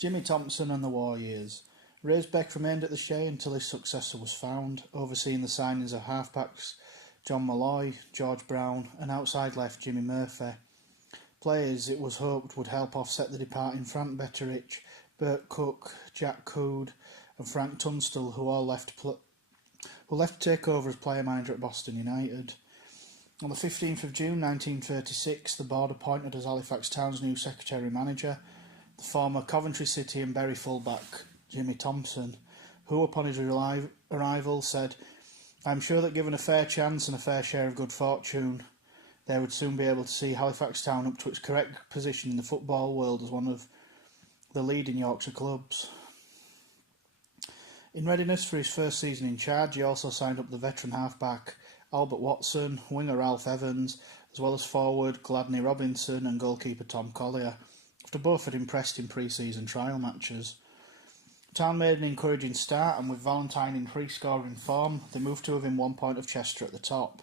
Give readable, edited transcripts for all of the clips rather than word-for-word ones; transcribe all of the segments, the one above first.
Jimmy Thomson and the War Years. Raisbeck remained at the Shay until his successor was found, overseeing the signings of halfbacks John Malloy, George Brown and outside left Jimmy Murphy. Players, it was hoped, would help offset the departing Frank Betterich, Bert Cook, Jack Coode and Frank Tunstall, who all left to take over as player manager at Boston United. On the 15th of June 1936, the board appointed as Halifax Town's new secretary-manager the former Coventry City and Bury fullback Jimmy Thomson, who upon his arrival said, "I am sure that given a fair chance and a fair share of good fortune, they would soon be able to see Halifax Town up to its correct position in the football world as one of the leading Yorkshire clubs." In readiness for his first season in charge, he also signed up the veteran halfback Albert Watson, winger Ralph Evans, as well as forward Gladney Robinson and goalkeeper Tom Collier, after both had impressed in pre-season trial matches. Town made an encouraging start, and with Valentine in free-scoring form, they moved to within 1 point of Chester at the top.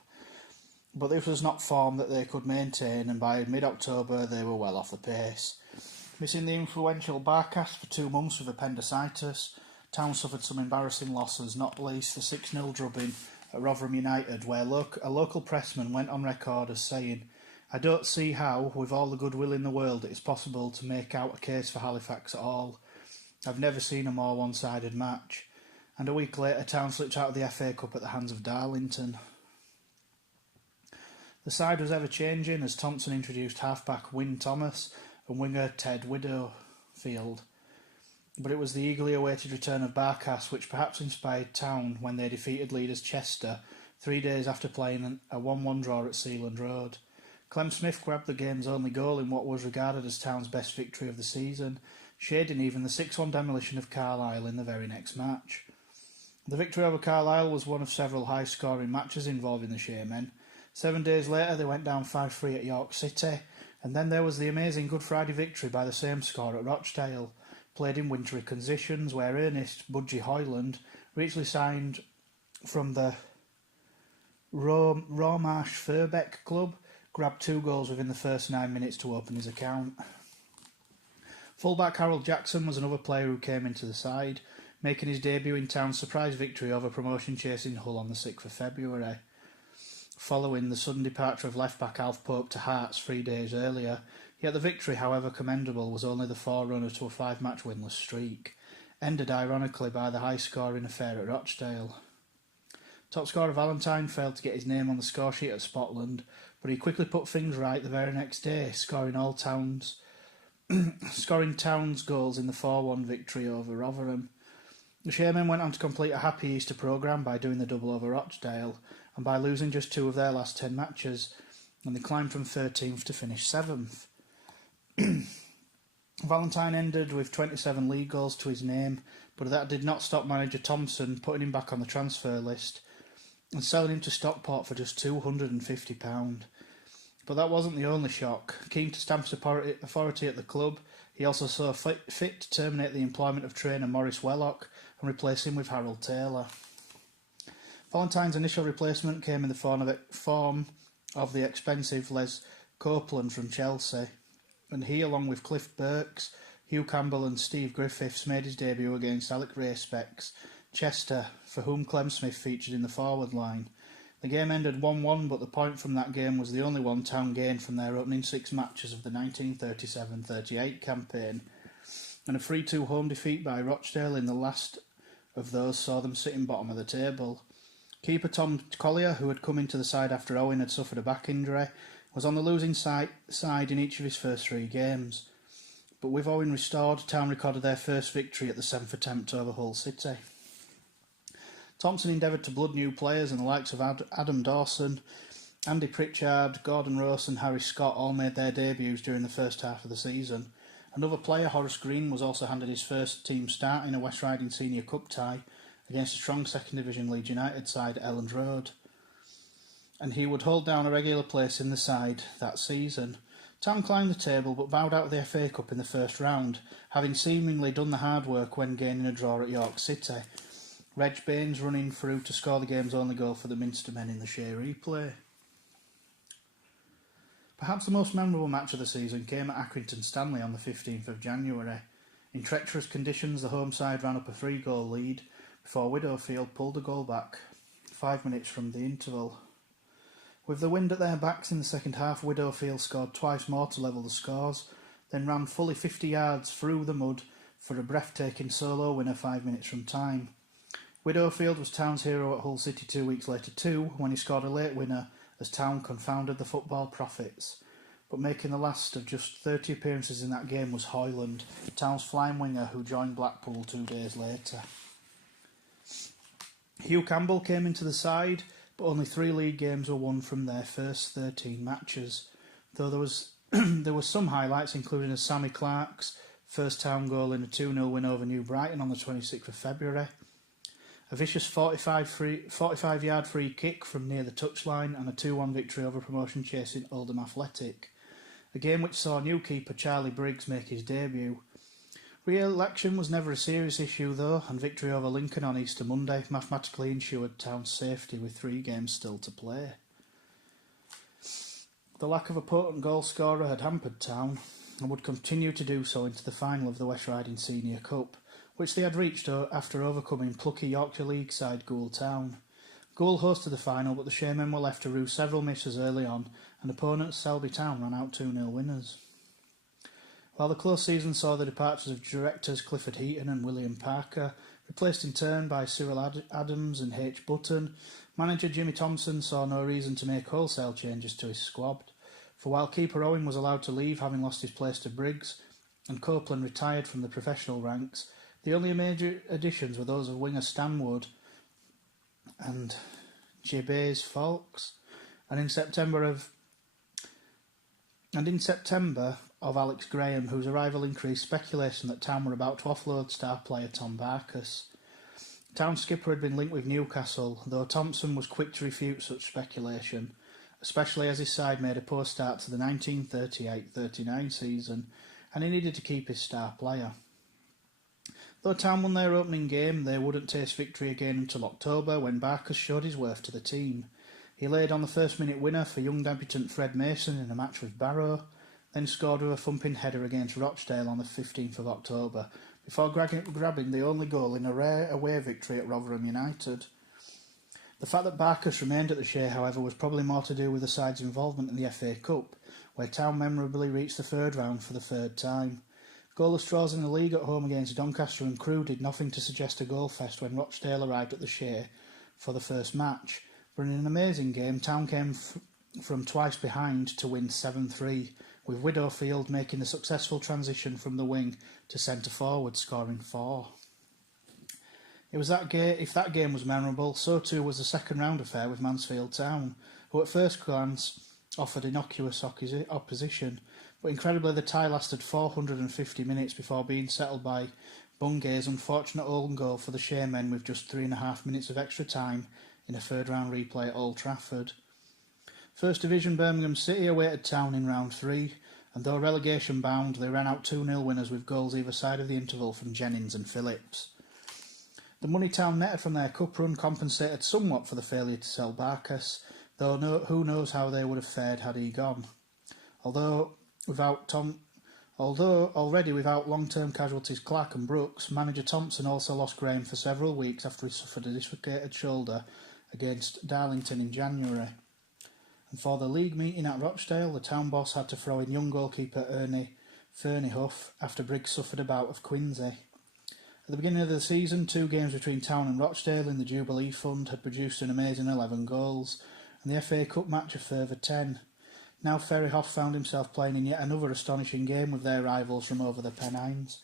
But this was not form that they could maintain, and by mid-October they were well off the pace. Missing the influential Barkas for 2 months with appendicitis, Town suffered some embarrassing losses, not least the 6-0 drubbing at Rotherham United, where a local pressman went on record as saying, "I don't see how, with all the goodwill in the world, it is possible to make out a case for Halifax at all. I've never seen a more one-sided match." And a week later, Town slipped out of the FA Cup at the hands of Darlington. The side was ever-changing as Thomson introduced halfback Wyn Thomas and winger Ted Widowfield. But it was the eagerly awaited return of Barkas which perhaps inspired Town when they defeated leaders Chester 3 days after playing a 1-1 draw at Sealand Road. Clem Smith grabbed the game's only goal in what was regarded as Town's best victory of the season, shading even the 6-1 demolition of Carlisle in the very next match. The victory over Carlisle was one of several high-scoring matches involving the Shaymen. 7 days later they went down 5-3 at York City, and then there was the amazing Good Friday victory by the same score at Rochdale, played in wintry conditions, where Ernest Budgie Hoyland, recently signed from the Rawmarsh Furbeck club, grabbed 2 goals within the first 9 minutes to open his account. Fullback Harold Jackson was another player who came into the side, making his debut in Town's surprise victory over promotion-chasing Hull on the 6th of February. Following the sudden departure of left-back Alf Pope to Hearts 3 days earlier, yet the victory, however commendable, was only the forerunner to a 5-match winless streak, ended ironically by the high-scoring affair at Rochdale. Top scorer Valentine failed to get his name on the score sheet at Scotland, but he quickly put things right the very next day, scoring Town's goals in the 4-1 victory over Rotherham. The Shaymen went on to complete a happy Easter programme by doing the double over Rochdale, and by losing just 2 of their last 10 matches, and they climbed from 13th to finish 7th. Valentine ended with 27 league goals to his name, but that did not stop manager Thomson putting him back on the transfer list and selling him to Stockport for just £250. But that wasn't the only shock. Keen to stamp his authority at the club, he also saw fit to terminate the employment of trainer Maurice Wellock and replace him with Harold Taylor. Valentine's initial replacement came in the form of the expensive Les Copeland from Chelsea, and he, along with Cliff Burks, Hugh Campbell and Steve Griffiths, made his debut against Alec Raisbeck's Chester, for whom Clem Smith featured in the forward line. The game ended 1-1, but the point from that game was the only one Town gained from their opening 6 matches of the 1937-38 campaign, and a 3-2 home defeat by Rochdale in the last of those saw them sitting bottom of the table. Keeper Tom Collier, who had come into the side after Owen had suffered a back injury, was on the losing side in each of his first 3 games. But with Owen restored, Town recorded their first victory at the 7th attempt over Hull City. Thomson endeavoured to blood new players, and the likes of Adam Dawson, Andy Pritchard, Gordon Rose and Harry Scott all made their debuts during the first half of the season. Another player, Horace Green, was also handed his first team start in a West Riding Senior Cup tie against a strong Second Division Leeds United side at Elland Road, and he would hold down a regular place in the side that season. Town climbed the table but bowed out of the FA Cup in the first round, having seemingly done the hard work when gaining a draw at York City, Reg Baines running through to score the game's only goal for the Minster men in the Shea replay. Perhaps the most memorable match of the season came at Accrington Stanley on the 15th of January. In treacherous conditions, the home side ran up a 3-goal lead before Widowfield pulled a goal back 5 minutes from the interval. With the wind at their backs in the second half, Widowfield scored twice more to level the scores, then ran fully 50 yards through the mud for a breathtaking solo winner 5 minutes from time. Widowfield was Town's hero at Hull City 2 weeks later too, when he scored a late winner as Town confounded the football prophets. But making the last of just 30 appearances in that game was Hoyland, Town's flying winger who joined Blackpool 2 days later. Hugh Campbell came into the side, but only 3 league games were won from their first 13 matches, though there were some highlights, including a Sammy Clark's first Town goal in a 2-0 win over New Brighton on the 26th of February, a vicious 45-yard free kick from near the touchline, and a 2-1 victory over promotion chasing Oldham Athletic, a game which saw new keeper Charlie Briggs make his debut. Re-election was never a serious issue though, and victory over Lincoln on Easter Monday mathematically ensured Town's safety with 3 games still to play. The lack of a potent goal scorer had hampered Town, and would continue to do so into the final of the West Riding Senior Cup, which they had reached after overcoming plucky Yorkshire League side Goole Town. Goole hosted the final, but the Shaymen were left to rue several misses early on, and opponents Selby Town ran out 2-0 winners. While the close season saw the departures of directors Clifford Heaton and William Parker, replaced in turn by Cyril Adams and H. Button, manager Jimmy Thomson saw no reason to make wholesale changes to his squad. For while keeper Owen was allowed to leave, having lost his place to Briggs, and Copeland retired from the professional ranks, the only major additions were those of winger Stanwood and Jabez Fawkes, and in September of Alex Graham, whose arrival increased speculation that Town were about to offload star player Tom Barkas. Town skipper had been linked with Newcastle, though Thomson was quick to refute such speculation, especially as his side made a poor start to the 1938-39 season, and he needed to keep his star player. Though Town won their opening game, they wouldn't taste victory again until October, when Barkas showed his worth to the team. He laid on the first-minute winner for young debutant Fred Mason in a match with Barrow, then scored with a thumping header against Rochdale on the 15th of October, before grabbing the only goal in a rare away victory at Rotherham United. The fact that Barkas remained at the Shea, however, was probably more to do with the side's involvement in the FA Cup, where Town memorably reached the 3rd round for the 3rd time. Goalless draws in the league at home against Doncaster and Crewe did nothing to suggest a goal fest when Rochdale arrived at the Shea for the first match, but in an amazing game, Town came from twice behind to win 7-3, with Widowfield making the successful transition from the wing to centre forward, scoring 4. If that game was memorable, so too was the second round affair with Mansfield Town, who at first glance offered innocuous opposition, but incredibly the tie lasted 450 minutes before being settled by Bungay's unfortunate own goal for the Shaymen with just 3.5 minutes of extra time in a 3rd round replay at Old Trafford. First Division Birmingham City awaited Town in round 3, and though relegation bound, they ran out 2-0 winners with goals either side of the interval from Jennings and Phillips. The money Town netted from their cup run compensated somewhat for the failure to sell Barkas, though who knows how they would have fared had he gone. Although already without long-term casualties Clark and Brooks, manager Thomson also lost Graham for several weeks after he suffered a dislocated shoulder against Darlington in January. And for the league meeting at Rochdale, the Town boss had to throw in young goalkeeper Ernie Ferniehoff after Briggs suffered a bout of quinsy. At the beginning of the season, 2 games between Town and Rochdale in the Jubilee Fund had produced an amazing 11 goals, and the FA Cup match a further 10. Now Ferniehoff found himself playing in yet another astonishing game with their rivals from over the Pennines,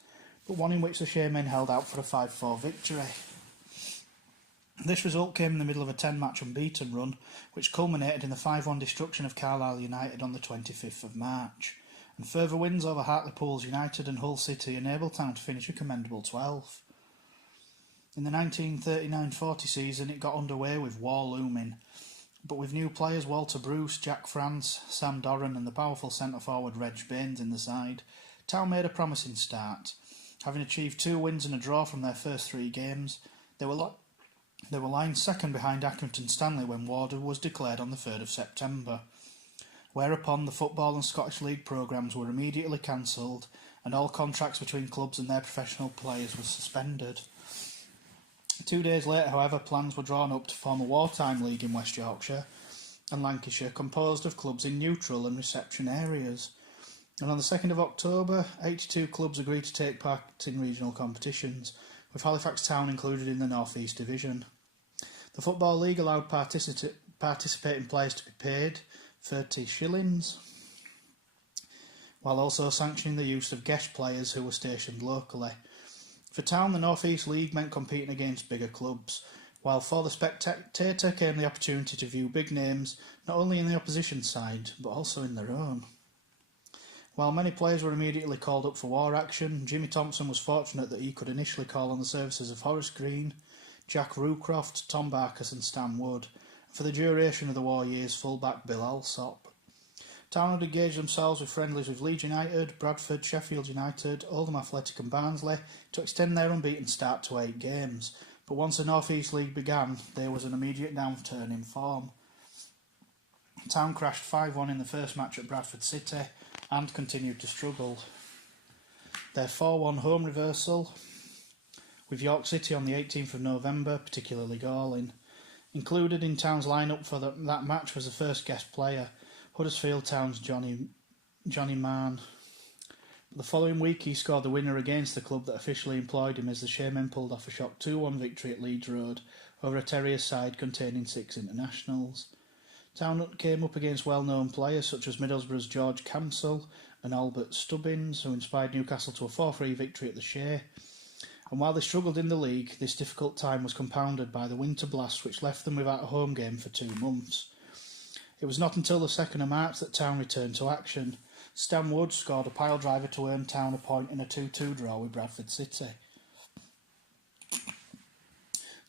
but one in which the Shaymen held out for a 5-4 victory. This result came in the middle of a 10-match unbeaten run, which culminated in the 5-1 destruction of Carlisle United on the 25th of March, and further wins over Hartlepool's United and Hull City enabled Town to finish a commendable 12th. In the 1939-40 season it got underway with war looming, but with new players Walter Bruce, Jack France, Sam Doran and the powerful centre-forward Reg Baines in the side, Town made a promising start. Having achieved 2 wins and a draw from their first 3 games, they were lying second behind Accrington Stanley when Warder was declared on the 3rd of September, whereupon the Football and Scottish League programmes were immediately cancelled and all contracts between clubs and their professional players were suspended. 2 days later, however, plans were drawn up to form a wartime league in West Yorkshire and Lancashire composed of clubs in neutral and reception areas. And on the 2nd of October, 82 clubs agreed to take part in regional competitions, with Halifax Town included in the North East Division. The Football League allowed participating players to be paid 30 shillings, while also sanctioning the use of guest players who were stationed locally. For Town, the North East League meant competing against bigger clubs, while for the spectator came the opportunity to view big names not only in the opposition side, but also in their own. While many players were immediately called up for war action, Jimmy Thomson was fortunate that he could initially call on the services of Horace Green, Jack Rucroft, Tom Barkas and Stan Wood, and for the duration of the war years, fullback Bill Alsop. Town had engaged themselves with friendlies with Leeds United, Bradford, Sheffield United, Oldham Athletic and Barnsley to extend their unbeaten start to 8 games, but once the North East League began, there was an immediate downturn in form. Town crashed 5-1 in the first match at Bradford City and continued to struggle. Their 4-1 home reversal with York City on the 18th of November, particularly galling. Included in Town's lineup for that match was the first guest player, Huddersfield Town's Johnny Mann. The following week he scored the winner against the club that officially employed him as the Shaymen pulled off a shock 2-1 victory at Leeds Road over a Terriers side containing 6 internationals. Town came up against well-known players such as Middlesbrough's George Camsell and Albert Stubbins, who inspired Newcastle to a 4-3 victory at the Shea. And while they struggled in the league, this difficult time was compounded by the winter blast which left them without a home game for 2 months. It was not until the 2nd of March that Town returned to action. Stan Wood scored a pile driver to earn Town a point in a 2-2 draw with Bradford City.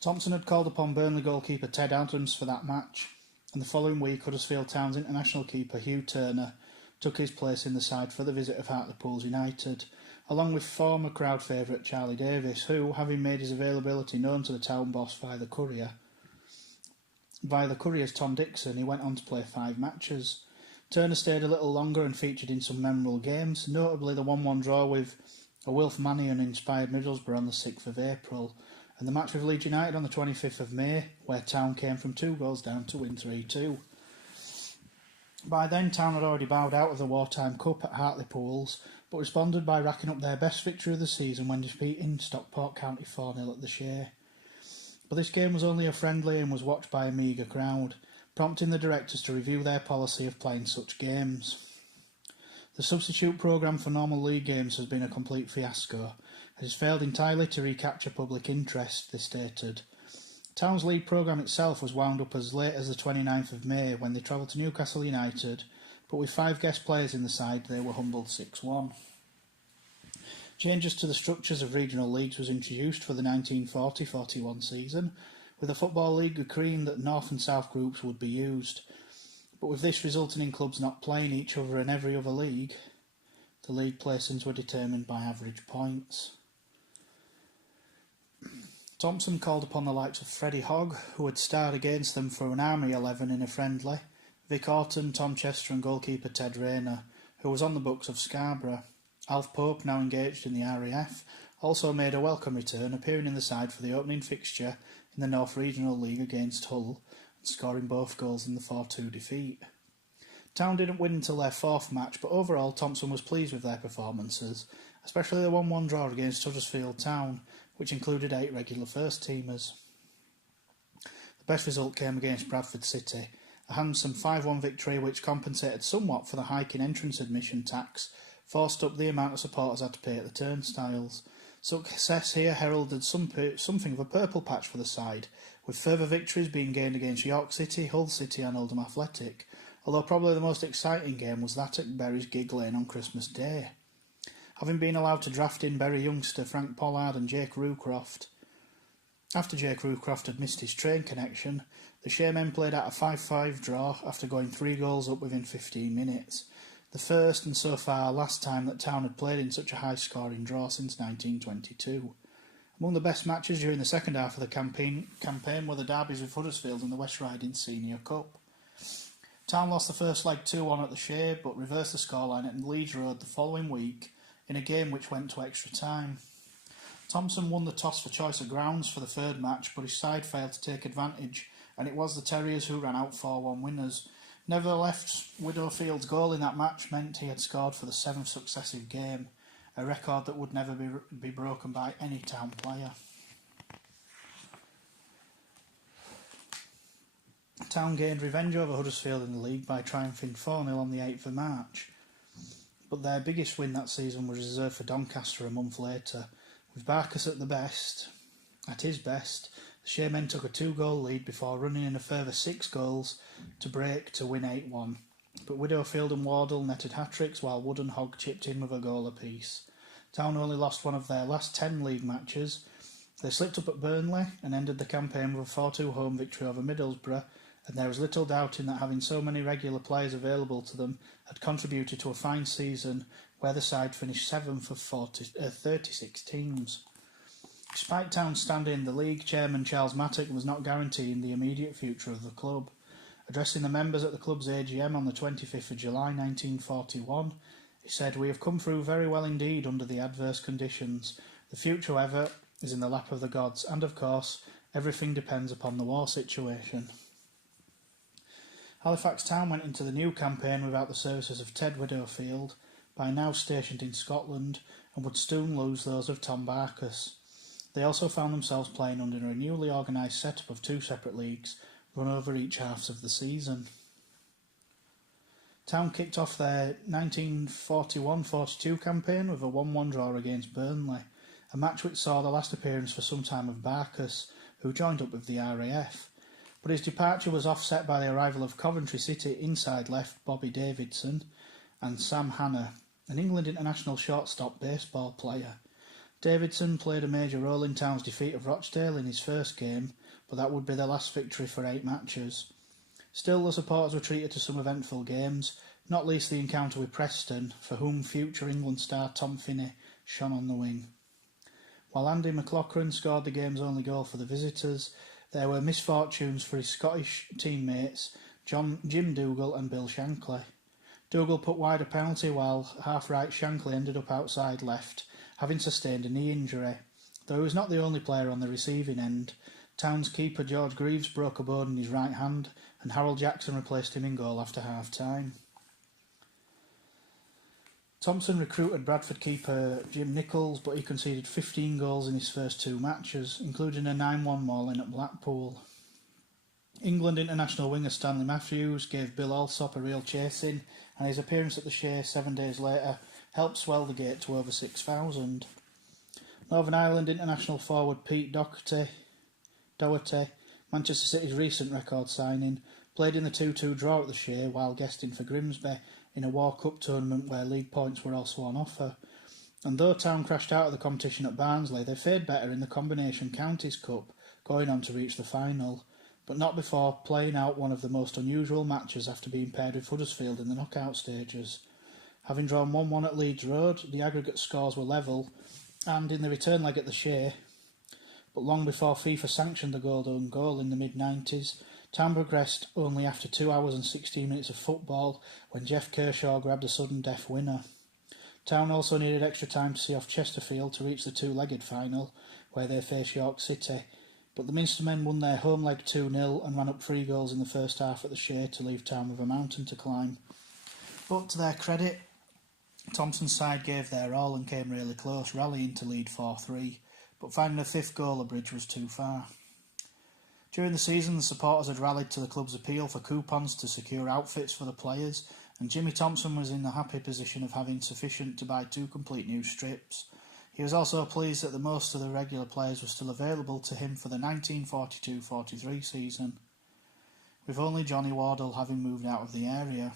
Thomson had called upon Burnley goalkeeper Ted Adams for that match, and the following week Huddersfield Town's international keeper Hugh Turner took his place in the side for the visit of Hartlepool United, along with former crowd favourite Charlie Davis, who, having made his availability known to the Town boss via the Courier's Tom Dixon, he went on to play 5 matches. Turner stayed a little longer and featured in some memorable games, notably the 1-1 draw with a Wilf Mannion-inspired Middlesbrough on the 6th of April, and the match with Leeds United on the 25th of May, where Town came from 2 goals down to win 3-2. By then, Town had already bowed out of the Wartime Cup at Hartlepool's, but responded by racking up their best victory of the season when defeating Stockport County 4-0 at the Shea. But this game was only a friendly and was watched by a meagre crowd, prompting the directors to review their policy of playing such games. The substitute programme for normal league games has been a complete fiasco. It has failed entirely to recapture public interest, they stated. Town's league programme itself was wound up as late as the 29th of May when they travelled to Newcastle United, but with 5 guest players in the side they were humbled 6-1. Changes to the structures of regional leagues was introduced for the 1940-41 season, with the Football League agreeing that North and South groups would be used, but with this resulting in clubs not playing each other in every other league, the league placings were determined by average points. Thomson called upon the likes of Freddie Hogg, who had starred against them for an Army 11 in a friendly, Vic Orton, Tom Chester and goalkeeper Ted Rayner, who was on the books of Scarborough. Alf Pope, now engaged in the RAF, also made a welcome return, appearing in the side for the opening fixture in the North Regional League against Hull, and scoring both goals in the 4-2 defeat. Town didn't win until their 4th match, but overall Thomson was pleased with their performances, especially the 1-1 draw against Huddersfield Town, which included 8 regular first-teamers. The best result came against Bradford City, a handsome 5-1 victory which compensated somewhat for the hike in entrance admission tax forced up the amount of supporters had to pay at the turnstiles. Success here heralded something of a purple patch for the side, with further victories being gained against York City, Hull City and Oldham Athletic, although probably the most exciting game was that at Bury's Gig Lane on Christmas Day. Having been allowed to draft in Bury youngster Frank Pollard and Jake Rucroft. After Jake Rucroft had missed his train connection, the Shaymen played out a 5-5 draw after going 3 goals up within 15 minutes, the first and so far last time that Town had played in such a high-scoring draw since 1922. Among the best matches during the second half of the campaign were the derbies with Huddersfield and the West Riding Senior Cup. Town lost the first leg 2-1 at the Shea, but reversed the scoreline at Leeds Road the following week in a game which went to extra time. Thomson won the toss for choice of grounds for the third match, but his side failed to take advantage, and it was the Terriers who ran out 4-1 winners. Nevertheless, Widowfield's goal in that match meant he had scored for the 7th successive game, a record that would never be broken by any town player. Town gained revenge over Huddersfield in the league by triumphing 4-0 on the 8th of March, but their biggest win that season was reserved for Doncaster a month later. With Barkas at his best, the Shaymen took a 2-goal lead before running in a further 6 goals to break to win 8-1. But Widowfield and Wardle netted hat-tricks while Wood and Hogg chipped in with a goal apiece. Town only lost one of their last 10 league matches. They slipped up at Burnley and ended the campaign with a 4-2 home victory over Middlesbrough, and there was little doubt in that having so many regular players available to them had contributed to a fine season where the side finished 7th of 36 teams. Despite Town's standing in the league, Chairman Charles Mattock was not guaranteeing the immediate future of the club. Addressing the members at the club's AGM on the 25th of July 1941, he said, "We have come through very well indeed under the adverse conditions. The future, however, is in the lap of the gods, and of course, everything depends upon the war situation." Halifax Town went into the new campaign without the services of Ted Widowfield, by now stationed in Scotland, and would soon lose those of Tom Barkas. They also found themselves playing under a newly organised setup of 2 separate leagues, run over each halves of the season. Town kicked off their 1941-42 campaign with a 1-1 draw against Burnley, a match which saw the last appearance for some time of Barkas, who joined up with the RAF. But his departure was offset by the arrival of Coventry City inside left Bobby Davidson and Sam Hanna, an England international shortstop baseball player. Davidson played a major role in Town's defeat of Rochdale in his first game, but that would be their last victory for 8 matches. Still, the supporters were treated to some eventful games, not least the encounter with Preston, for whom future England star Tom Finney shone on the wing. While Andy McLaughlin scored the game's only goal for the visitors, there were misfortunes for his Scottish teammates Jim Dougal and Bill Shankly. Dougal put wide a penalty while half-right Shankly ended up outside left, having sustained a knee injury. Though he was not the only player on the receiving end, Town's keeper George Greaves broke a bone in his right hand, and Harold Jackson replaced him in goal after half-time. Thomson recruited Bradford keeper Jim Nichols, but he conceded 15 goals in his first 2 matches, including a 9-1 mauling at Blackpool. England international winger Stanley Matthews gave Bill Alsop a real chasing, and his appearance at the Shea 7 days later helped swell the gate to over 6,000. Northern Ireland international forward Pete Doherty, Manchester City's recent record signing, played in the 2-2 draw at the Shea while guesting for Grimsby in a War Cup tournament where league points were also on offer. And though Town crashed out of the competition at Barnsley, they fared better in the Combination Counties Cup, going on to reach the final, but not before playing out one of the most unusual matches after being paired with Huddersfield in the knockout stages. Having drawn 1-1 at Leeds Road, the aggregate scores were level, and in the return leg at the Shea, but long before FIFA sanctioned the golden goal in the mid-90s, Town progressed only after 2 hours and 16 minutes of football when Jeff Kershaw grabbed a sudden death winner. Town also needed extra time to see off Chesterfield to reach the 2-legged final, where they faced York City, but the Minstermen won their home leg 2-0 and ran up 3 goals in the first half at the Shea to leave Town with a mountain to climb. But to their credit, Thomson's side gave their all and came really close, rallying to lead 4-3, but finding a 5th goal a bridge was too far. During the season, the supporters had rallied to the club's appeal for coupons to secure outfits for the players, and Jimmy Thomson was in the happy position of having sufficient to buy 2 complete new strips. He was also pleased that the most of the regular players were still available to him for the 1942-43 season, with only Johnny Wardle having moved out of the area.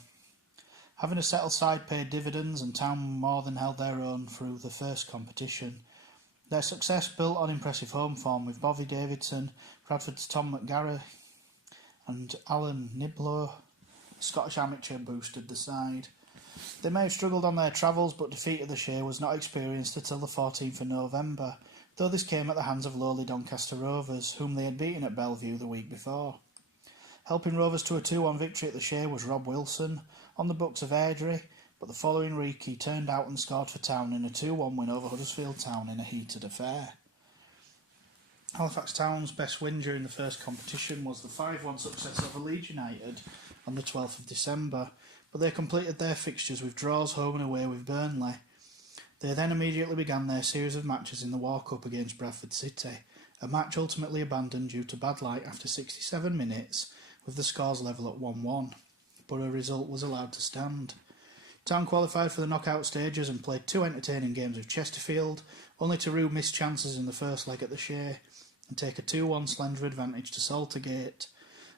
Having a settled side paid dividends, and Town more than held their own through the first competition. Their success built on impressive home form, with Bobby Davidson, Bradford's Tom McGarry and Alan Niblo, a Scottish amateur, boosted the side. They may have struggled on their travels, but defeat at the Shea was not experienced until the 14th of November, though this came at the hands of lowly Doncaster Rovers, whom they had beaten at Bellevue the week before. Helping Rovers to a 2-1 victory at the Shea was Rob Wilson, on the books of Airdrie, but the following week he turned out and scored for Town in a 2-1 win over Huddersfield Town in a heated affair. Halifax Town's best win during the first competition was the 5-1 success over Leeds United on the 12th of December, but they completed their fixtures with draws home and away with Burnley. They then immediately began their series of matches in the War Cup against Bradford City, a match ultimately abandoned due to bad light after 67 minutes, with the scores level at 1-1, but a result was allowed to stand. Town qualified for the knockout stages and played 2 entertaining games with Chesterfield, only to rue missed chances in the first leg at the Shay and take a 2-1 slender advantage to Saltergate.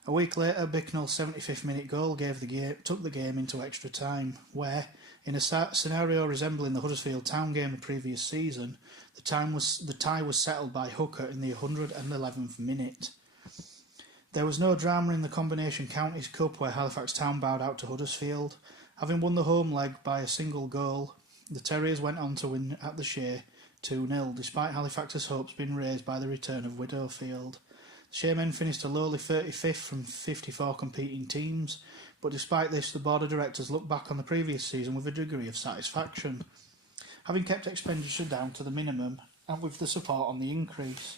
A week later, Bicknell's 75th minute goal took the game into extra time, where, in a scenario resembling the Huddersfield Town game the previous season, the tie was settled by Hooker in the 111th minute. There was no drama in the Combination Counties Cup, where Halifax Town bowed out to Huddersfield. Having won the home leg by a single goal, the Terriers went on to win at the Shay 2-0, despite Halifax's hopes being raised by the return of Widowfield. The Shaymen finished a lowly 35th from 54 competing teams, but despite this, the board of directors looked back on the previous season with a degree of satisfaction, having kept expenditure down to the minimum and with the support on the increase.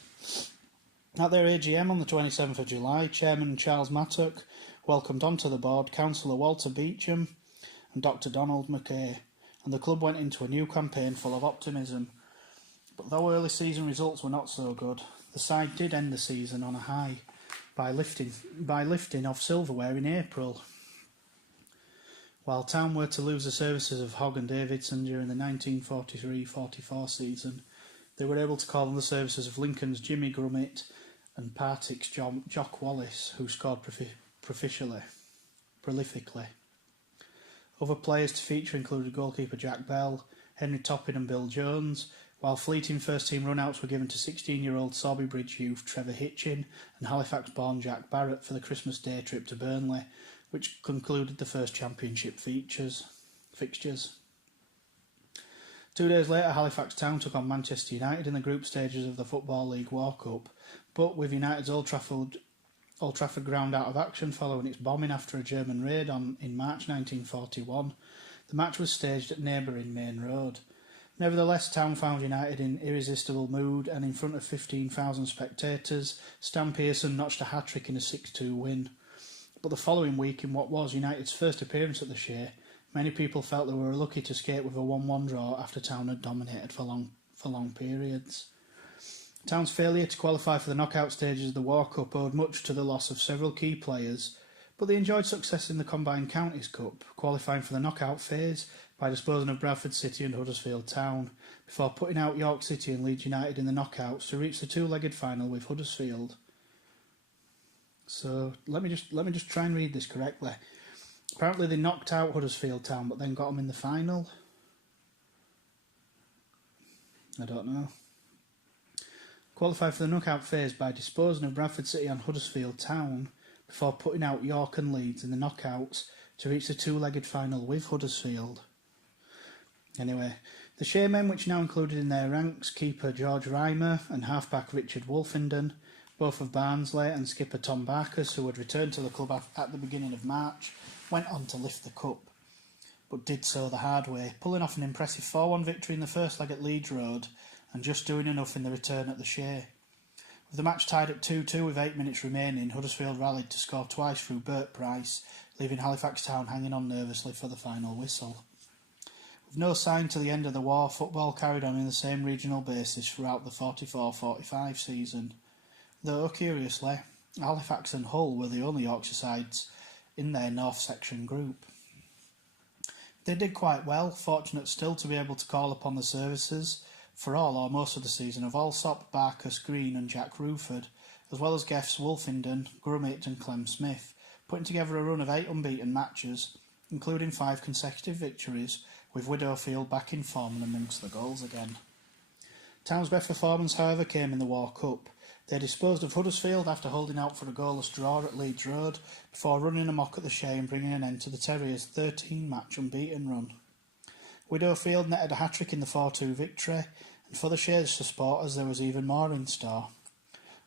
At their AGM on the 27th of July, Chairman Charles Mattock welcomed onto the board Councillor Walter Beecham and Dr Donald McKay, and the club went into a new campaign full of optimism. But though early season results were not so good, the side did end the season on a high by lifting off silverware in April. While Town were to lose the services of Hogg and Davidson during the 1943-44 season, they were able to call on the services of Lincoln's Jimmy Grummett and Partick's Jock Wallace, who scored prolifically. Other players to feature included goalkeeper Jack Bell, Henry Toppin and Bill Jones, while fleeting first-team run-outs were given to 16-year-old Sorby Bridge youth Trevor Hitchin and Halifax-born Jack Barrett for the Christmas Day trip to Burnley, which concluded the first championship fixtures. 2 days later, Halifax Town took on Manchester United in the group stages of the Football League War Cup, but with United's Old Trafford ground out of action following its bombing after a German raid in March 1941, the match was staged at neighbouring Main Road. Nevertheless, Town found United in irresistible mood, and in front of 15,000 spectators, Stan Pearson notched a hat-trick in a 6-2 win. But the following week, in what was United's first appearance at the Shay, many people felt they were lucky to skate with a 1-1 draw after Town had dominated for long periods. Town's failure to qualify for the knockout stages of the War Cup owed much to the loss of several key players, but they enjoyed success in the Combined Counties Cup, qualifying for the knockout phase by disposing of Bradford City and Huddersfield Town, before putting out York City and Leeds United in the knockouts to reach the two-legged final with Huddersfield. So let me just try and read this correctly. Apparently they knocked out Huddersfield Town, but then got them in the final. I don't know. Qualified for the knockout phase by disposing of Bradford City and Huddersfield Town before putting out York and Leeds in the knockouts to reach the two-legged final with Huddersfield. Anyway, the Shaymen, which now included in their ranks keeper George Reimer and halfback Richard Wolfenden, both of Barnsley, and skipper Tom Barkers, who had returned to the club at the beginning of March, went on to lift the cup, but did so the hard way, pulling off an impressive 4-1 victory in the first leg at Leeds Road and just doing enough in the return at the Shay. With the match tied at 2-2 with 8 minutes remaining, Huddersfield rallied to score twice through Bert Price, leaving Halifax Town hanging on nervously for the final whistle. With no sign to the end of the war, football carried on in the same regional basis throughout the 44-45 season, though, curiously, Halifax and Hull were the only Yorkshire sides in their North Section group. They did quite well, fortunate still to be able to call upon the services for all or most of the season of Allsop, Barkas, Green and Jack Ruford, as well as Geffs, Wolfenden, Grummett and Clem Smith, putting together a run of 8 unbeaten matches, including 5 consecutive victories, with Widowfield back in form and amongst the goals again. Town's best performance, however, came in the War Cup. They disposed of Huddersfield after holding out for a goalless draw at Leeds Road, before running amok at the Shay and bringing an end to the Terriers' 13-match unbeaten run. Widowfield netted a hat-trick in the 4-2 victory, and for the Shay's supporters there was even more in store.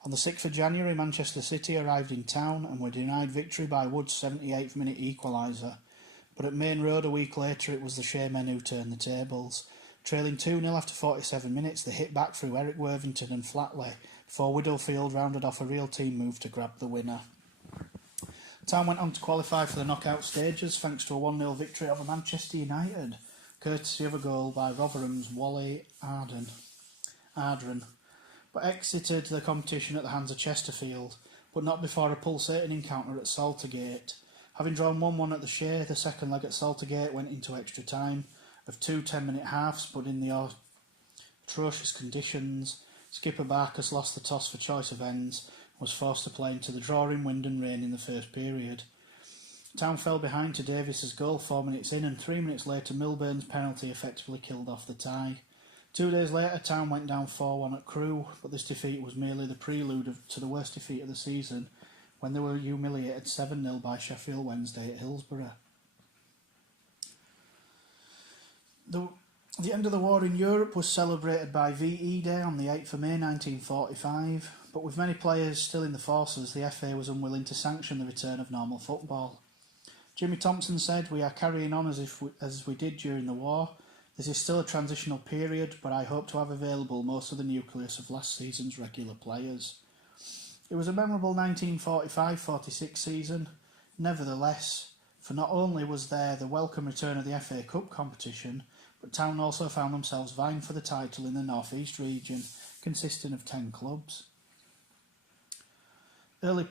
On the 6th of January, Manchester City arrived in town and were denied victory by Wood's 78th minute equaliser, but at Main Road a week later it was the Shaymen who turned the tables. Trailing 2-0 after 47 minutes, they hit back through Eric Worthington and Flatley before Widowfield rounded off a real team move to grab the winner. Town went on to qualify for the knockout stages thanks to a 1-0 victory over Manchester United, courtesy of a goal by Rotherham's Wally Ardren, but exited the competition at the hands of Chesterfield, but not before a pulsating encounter at Saltergate. Having drawn 1-1 at the Shea, the second leg at Saltergate went into extra time of 2 10-minute halves, but in the atrocious conditions, skipper Barkas lost the toss for choice of ends and was forced to play into the drawing wind and rain in the first period. Town fell behind to Davies's goal 4 minutes in, and 3 minutes later Milburn's penalty effectively killed off the tie. 2 days later, Town went down 4-1 at Crewe, but this defeat was merely the prelude to the worst defeat of the season when they were humiliated 7-0 by Sheffield Wednesday at Hillsborough. The end of the war in Europe was celebrated by VE Day on the 8th of May 1945, but with many players still in the forces, the FA was unwilling to sanction the return of normal football. Jimmy Thomson said, "We are carrying on as we did during the war. This is still a transitional period, but I hope to have available most of the nucleus of last season's regular players." It was a memorable 1945-46 season, nevertheless, for not only was there the welcome return of the FA Cup competition, but Town also found themselves vying for the title in the North East region, consisting of 10 clubs. Early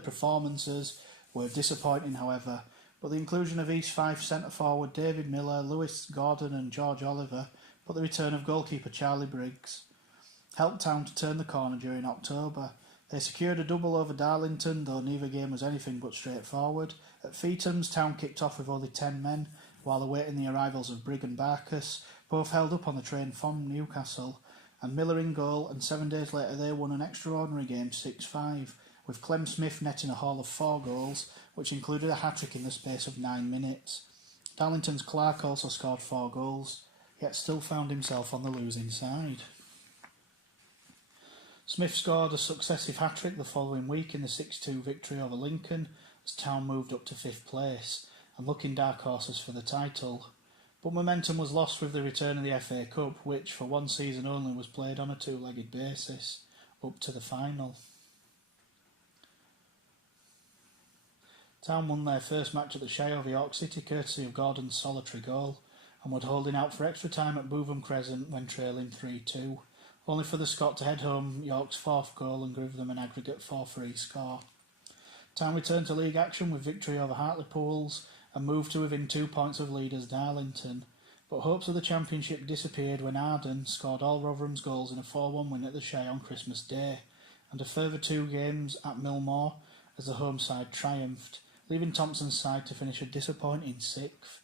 performances were disappointing, however, but the inclusion of East Fife centre-forward David Miller, Lewis Gordon and George Oliver, but the return of goalkeeper Charlie Briggs helped Town to turn the corner during October. They secured a double over Darlington, though neither game was anything but straightforward. At Feetham's, Town kicked off with only 10 men, while awaiting the arrivals of Brigg and Barkas, both held up on the train from Newcastle, and Miller in goal, and 7 days later they won an extraordinary game 6-5, with Clem Smith netting a haul of 4 goals, which included a hat-trick in the space of 9 minutes. Darlington's Clark also scored 4 goals, yet still found himself on the losing side. Smith scored a successive hat-trick the following week in the 6-2 victory over Lincoln, as Town moved up to 5th place, and looking dark horses for the title. But momentum was lost with the return of the FA Cup, which for one season only was played on a 2-legged basis, up to the final. Town won their first match at the Shea over York City courtesy of Gordon's solitary goal, and were holding out for extra time at Bootham Crescent when trailing 3-2, only for the Scot to head home York's 4th goal and give them an aggregate 4-3 score. Town returned to league action with victory over Hartlepool's and moved to within 2 points of leaders Darlington, but hopes of the championship disappeared when Arden scored all Rotherham's goals in a 4-1 win at the Shea on Christmas Day, and a further 2 games at Millmore as the home side triumphed, leaving Thomson's side to finish a disappointing 6th.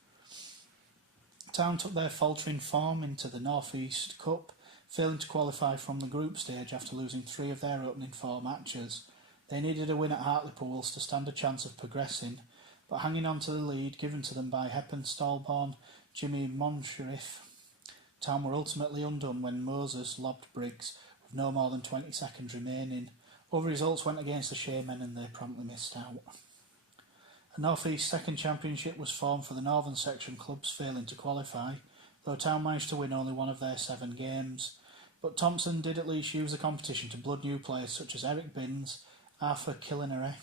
Town took their faltering form into the North East Cup, failing to qualify from the group stage after losing 3 of their opening 4 matches. They needed a win at Hartlepool's to stand a chance of progressing, but hanging on to the lead given to them by Heppen Stallborn, Jimmy Monsheriff, Town were ultimately undone when Moses lobbed Briggs with no more than 20 seconds remaining. Other results went against the Shaymen and they promptly missed out. A North East second championship was formed for the northern section clubs failing to qualify, though Town managed to win only 1 of their 7 games. But Thomson did at least use the competition to blood new players such as Eric Binns, Arthur Killinary,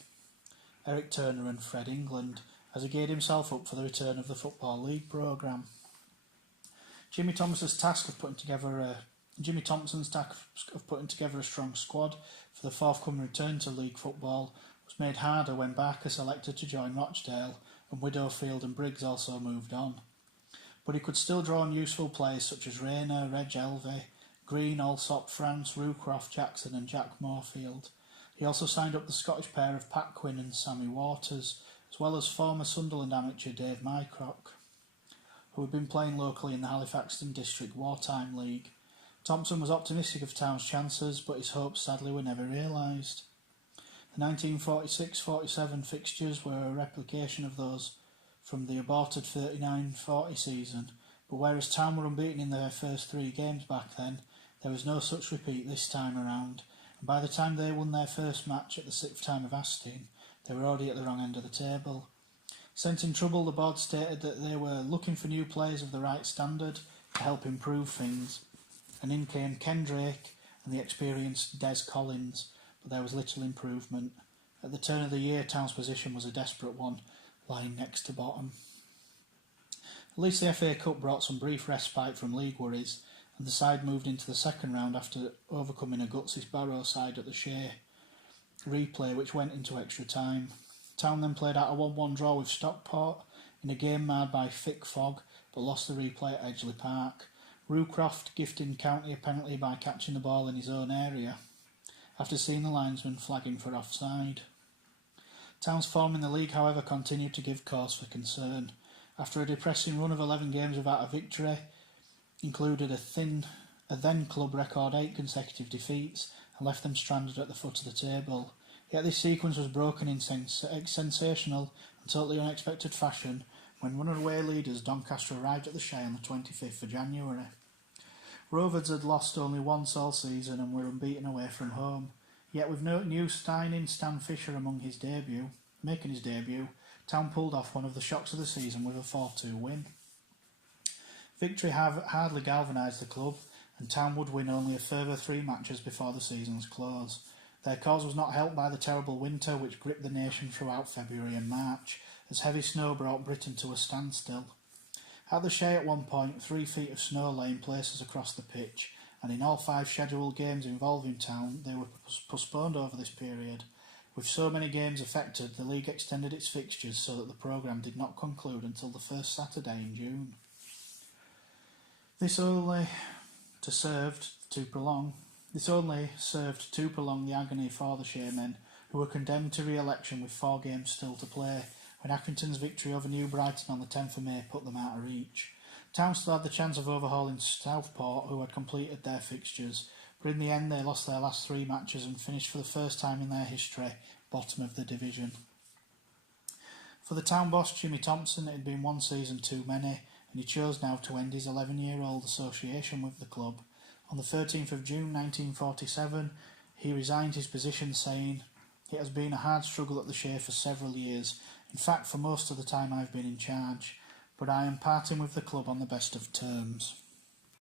Eric Turner and Fred England, as he geared himself up for the return of the Football League programme. Jimmy Thompson's task of putting together a strong squad for the forthcoming return to league football was made harder when Barker selected to join Rochdale and Widowfield and Briggs also moved on. But he could still draw on useful players such as Rayner, Reg Elvey, Green, Allsop, France, Rucroft, Jackson and Jack Moorfield. He also signed up the Scottish pair of Pat Quinn and Sammy Waters, as well as former Sunderland amateur Dave Mycroft, who had been playing locally in the Halifax District Wartime League. Thomson was optimistic of Town's chances, but his hopes sadly were never realised. The 1946-47 fixtures were a replication of those from the aborted 39-40 season, but whereas Town were unbeaten in their first 3 games back then, there was no such repeat this time around, and by the time they won their first match at the 6th time of Aston, They were already at the wrong end of the table. Sensing trouble, the board stated that they were looking for new players of the right standard to help improve things, and in came Ken Drake and the experienced Des Collins, but there was little improvement. At the turn of the year, Town's position was a desperate one, lying next to bottom. At least the FA Cup brought some brief respite from league worries, and the side moved into the second round after overcoming a gutsy Barrow side at the Shay replay, which went into extra time. Town then played out a 1-1 draw with Stockport in a game marred by thick fog, but lost the replay at Edgeley Park. Rucroft gifting County a penalty by catching the ball in his own area, after seeing the linesman flagging for offside. Town's form in the league, however, continued to give cause for concern. After a depressing run of 11 games without a victory, included a then club record 8 consecutive defeats, and left them stranded at the foot of the table. Yet this sequence was broken in sensational and totally unexpected fashion when runaway leaders Doncaster arrived at the Shay on the 25th of January. Rovers had lost only once all season and were unbeaten away from home. Yet with no new signing Stan Fisher making his debut, Town pulled off one of the shocks of the season with a 4-2 win. Victory hardly galvanised the club, and Town would win only a further 3 matches before the season's close. Their cause was not helped by the terrible winter which gripped the nation throughout February and March, as heavy snow brought Britain to a standstill. At the Shay at one point, 3 feet of snow lay in places across the pitch, and in all 5 scheduled games involving Town, they were postponed over this period. With so many games affected, the league extended its fixtures so that the programme did not conclude until the first Saturday in June. This only served to prolong the agony for the Shaymen, who were condemned to re-election with 4 games still to play, when Accrington's victory over New Brighton on the 10th of May put them out of reach. Town still had the chance of overhauling Southport, who had completed their fixtures, but in the end they lost their last 3 matches and finished for the first time in their history bottom of the division. For the Town boss, Jimmy Thomson, it had been 1 season too many, and he chose now to end his 11-year-old association with the club. On the 13th of June 1947, he resigned his position, saying, "It has been a hard struggle at the Shay for several years, in fact for most of the time I've been in charge, but I am parting with the club on the best of terms."